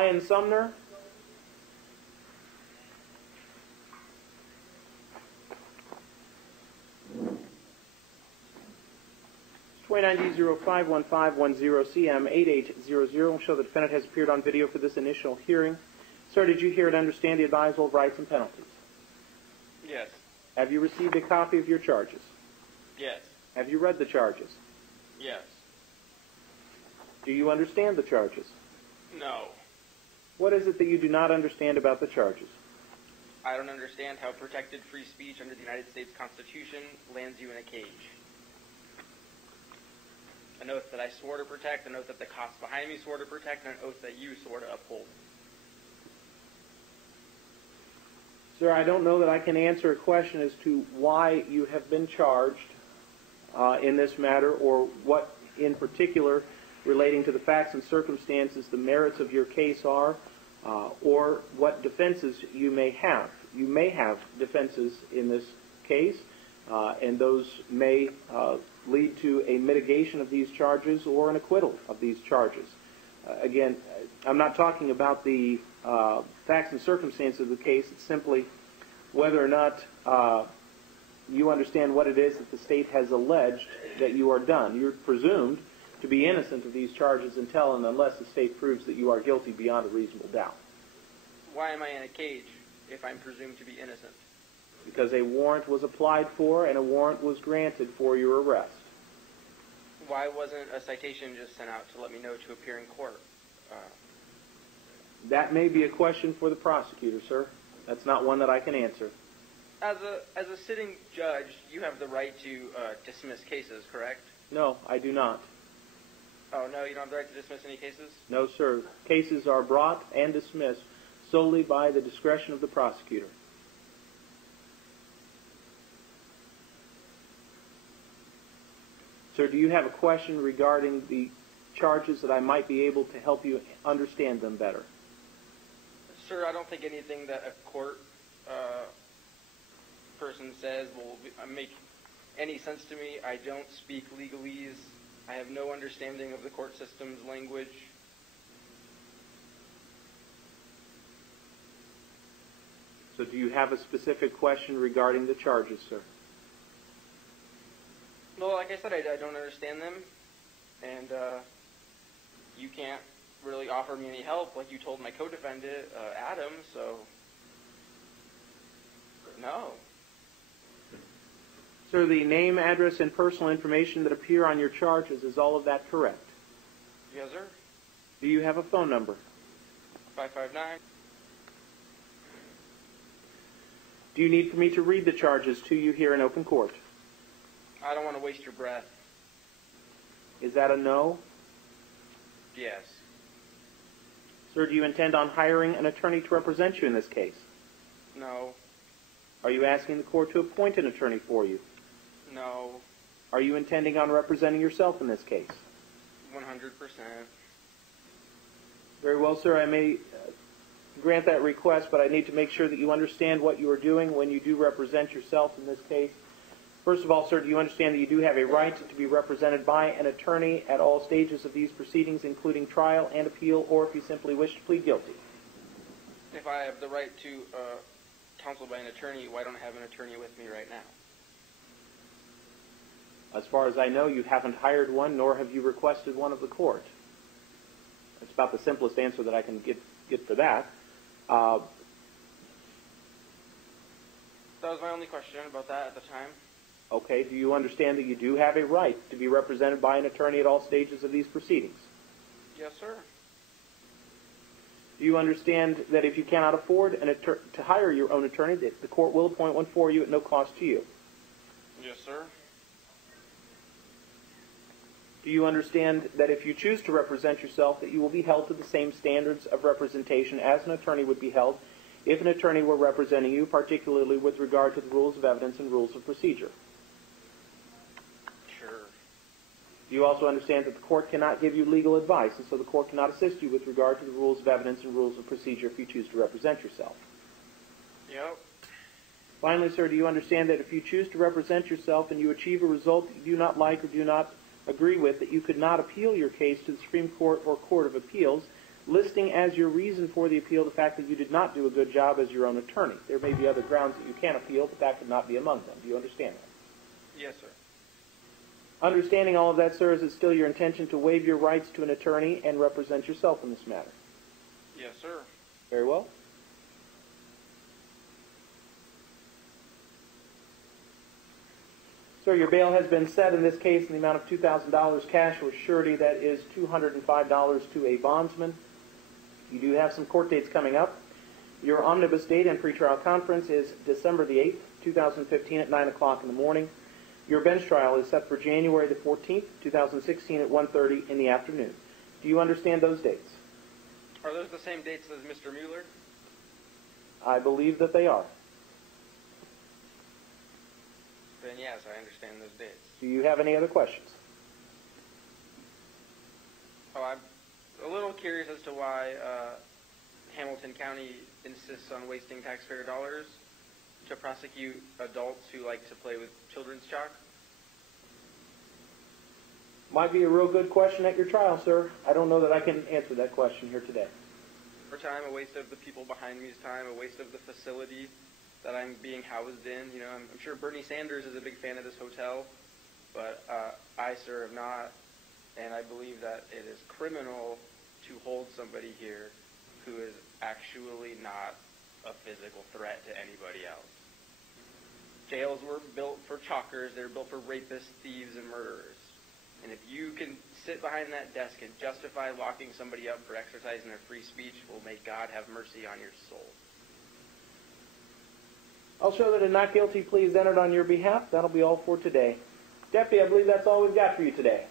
Ryan Sumner. 29D051510CM8800 will show the defendant has appeared on video for this initial hearing. Sir, did you hear and understand the advisal of rights and penalties? Yes. Have you received a copy of your charges? Yes. Have you read the charges? Yes. Do you understand the charges? No. What is it that you do not understand about the charges? I don't understand how protected free speech under the United States Constitution lands you in a cage. An oath that I swore to protect, an oath that the cops behind me swore to protect, and an oath that you swore to uphold. Sir, I don't know that I can answer a question as to why you have been charged in this matter, or what in particular relating to the facts and circumstances the merits of your case are, or what defenses you may have. You may have defenses in this case, and those may lead to a mitigation of these charges or an acquittal of these charges. Again, I'm not talking about the facts and circumstances of the case. It's simply whether or not you understand what it is that the state has alleged that you are done. You're presumed to be innocent of these charges until and unless the state proves that you are guilty beyond a reasonable doubt. Why am I in a cage if I'm presumed to be innocent? Because a warrant was applied for and a warrant was granted for your arrest. Why wasn't a citation just sent out to let me know to appear in court? That may be a question for the prosecutor, sir. That's not one that I can answer. As a sitting judge, you have the right to dismiss cases, correct? No, I do not. Oh, no, you don't have the right to dismiss any cases? No, sir. Cases are brought and dismissed solely by the discretion of the prosecutor. Sir, do you have a question regarding the charges that I might be able to help you understand them better? Sir, I don't think anything that a court person says will make any sense to me. I don't speak legalese. I have no understanding of the court system's language. So do you have a specific question regarding the charges, sir? Well, like I said, I don't understand them, and you can't really offer me any help like you told my co-defendant, Adam, so no. Sir, the name, address, and personal information that appear on your charges, is all of that correct? Yes, sir. Do you have a phone number? 559. Do you need for me to read the charges to you here in open court? I don't want to waste your breath. Is that a no? Yes. Sir, do you intend on hiring an attorney to represent you in this case? No. Are you asking the court to appoint an attorney for you? No. Are you intending on representing yourself in this case? 100%. Very well, sir. I may grant that request, but I need to make sure that you understand what you are doing when you do represent yourself in this case. First of all, sir, do you understand that you do have a right to be represented by an attorney at all stages of these proceedings, including trial and appeal, or if you simply wish to plead guilty? If I have the right to counsel by an attorney, why don't I have an attorney with me right now? As far as I know, you haven't hired one, nor have you requested one of the court. That's about the simplest answer that I can get for that. That was my only question about that at the time. Okay, do you understand that you do have a right to be represented by an attorney at all stages of these proceedings? Yes, sir. Do you understand that if you cannot afford to hire your own attorney, that the court will appoint one for you at no cost to you? Yes, sir. Do you understand that if you choose to represent yourself, that you will be held to the same standards of representation as an attorney would be held if an attorney were representing you, particularly with regard to the rules of evidence and rules of procedure? Sure. Do you also understand that the court cannot give you legal advice, and so the court cannot assist you with regard to the rules of evidence and rules of procedure if you choose to represent yourself? Yep. Finally, sir, do you understand that if you choose to represent yourself and you achieve a result that you do not like or do not agree with, that you could not appeal your case to the Supreme Court or Court of Appeals, listing as your reason for the appeal the fact that you did not do a good job as your own attorney. There may be other grounds that you can appeal, but that could not be among them. Do you understand that? Yes, sir. Understanding all of that, sir, is it still your intention to waive your rights to an attorney and represent yourself in this matter? Yes, sir. Very well. Sir, your bail has been set in this case in the amount of $2,000 cash with surety. That is $205 to a bondsman. You do have some court dates coming up. Your omnibus date and pretrial conference is December the 8th, 2015 at 9 o'clock in the morning. Your bench trial is set for January the 14th, 2016 at 1:30 in the afternoon. Do you understand those dates? Are those the same dates as Mr. Mueller? I believe that they are. Then yes, I understand those dates. Do you have any other questions? Oh, I'm a little curious as to why Hamilton County insists on wasting taxpayer dollars to prosecute adults who like to play with children's chalk. Might be a real good question at your trial, sir. I don't know that I can answer that question here today. For time, a waste of the people behind me's time, a waste of the facility that I'm being housed in. You know, I'm sure Bernie Sanders is a big fan of this hotel, but I, sir, am not, and I believe that it is criminal to hold somebody here who is actually not a physical threat to anybody else. Jails were built for chalkers. They're built for rapists, thieves, and murderers. And if you can sit behind that desk and justify locking somebody up for exercising their free speech, well, may God have mercy on your soul. I'll show that a not guilty plea is entered on your behalf. That'll be all for today. Deputy, I believe that's all we've got for you today.